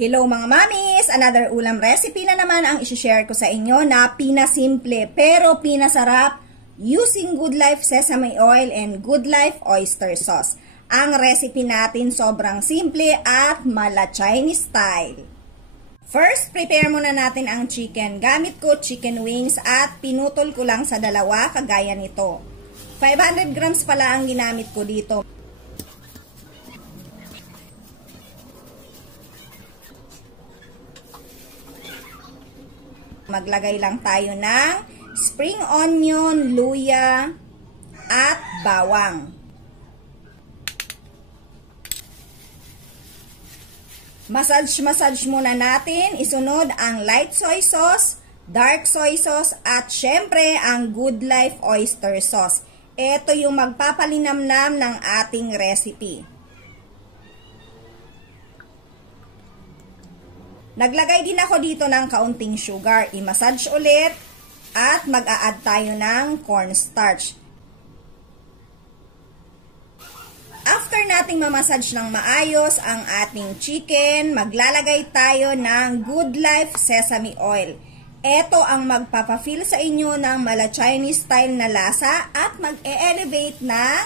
Hello mga mamis! Another ulam recipe na naman ang isi-share ko sa inyo na pinasimple pero pinasarap using Good Life Sesame Oil and Good Life Oyster Sauce. Ang recipe natin sobrang simple at mala Chinese style. First, prepare muna natin ang chicken. Gamit ko chicken wings at pinutol ko lang sa dalawa kagaya nito. 500 grams pala ang ginamit ko dito. Maglagay lang tayo ng spring onion, luya, at bawang. Massage muna natin. Isunod ang light soy sauce, dark soy sauce, at syempre ang Good Life Oyster Sauce. Ito yung magpapalinamnam ng ating recipe. Naglagay din ako dito ng kaunting sugar. I-massage ulit at mag-a-add tayo ng cornstarch. After nating mamassage ng maayos ang ating chicken, maglalagay tayo ng Good Life Sesame Oil. Ito ang magpapafeel sa inyo ng mala Chinese style na lasa at mag-e-elevate ng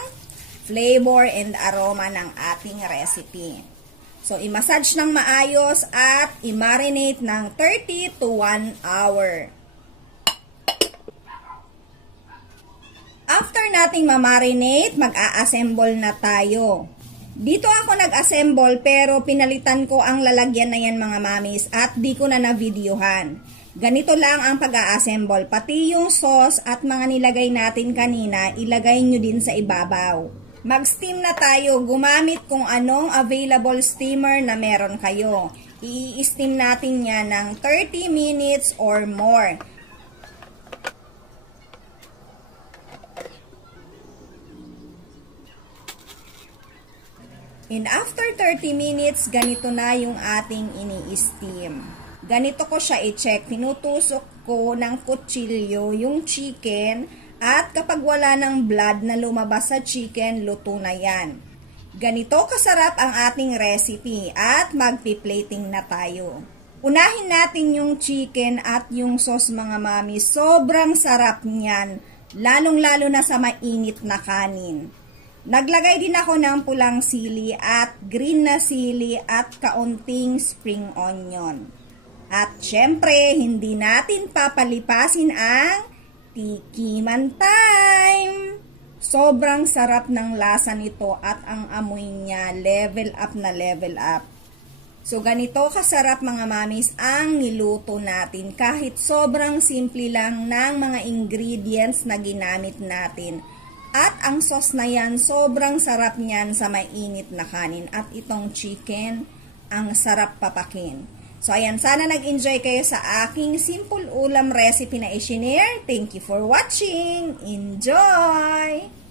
flavor and aroma ng ating recipe. So, i-massage ng maayos at i-marinate ng 30 to 1 hour. After nating ma-marinate, mag-a-assemble na tayo. Dito ako nag-assemble pero pinalitan ko ang lalagyan na yan mga mamis at di ko na na-videohan. Ganito lang ang pag-a-assemble. Pati yung sauce at mga nilagay natin kanina, ilagay nyo din sa ibabaw. Mag-steam na tayo. Gumamit kung anong available steamer na meron kayo. I-steam natin yan ng 30 minutes or more. And after 30 minutes, ganito na yung ating ini-steam. Ganito ko siya i-check. Tinutusok ko ng kutsilyo yung chicken. At kapag wala ng blood na lumabas sa chicken, luto na yan. Ganito kasarap ang ating recipe at magpi-plating na tayo. Unahin natin yung chicken at yung sauce mga mami. Sobrang sarap niyan, lalong-lalo na sa mainit na kanin. Naglagay din ako ng pulang sili at green na sili at kaunting spring onion. At syempre, hindi natin papalipasin ang tikiman time! Sobrang sarap ng lasa nito at ang amoy niya level up na level up. So ganito kasarap mga mamis ang niluto natin kahit sobrang simple lang ng mga ingredients na ginamit natin. At ang sauce na yan sobrang sarap niyan sa mainit na kanin at itong chicken ang sarap papakin. So, ayan, sana nag-enjoy kayo sa aking simple ulam recipe na i-share. Thank you for watching. Enjoy!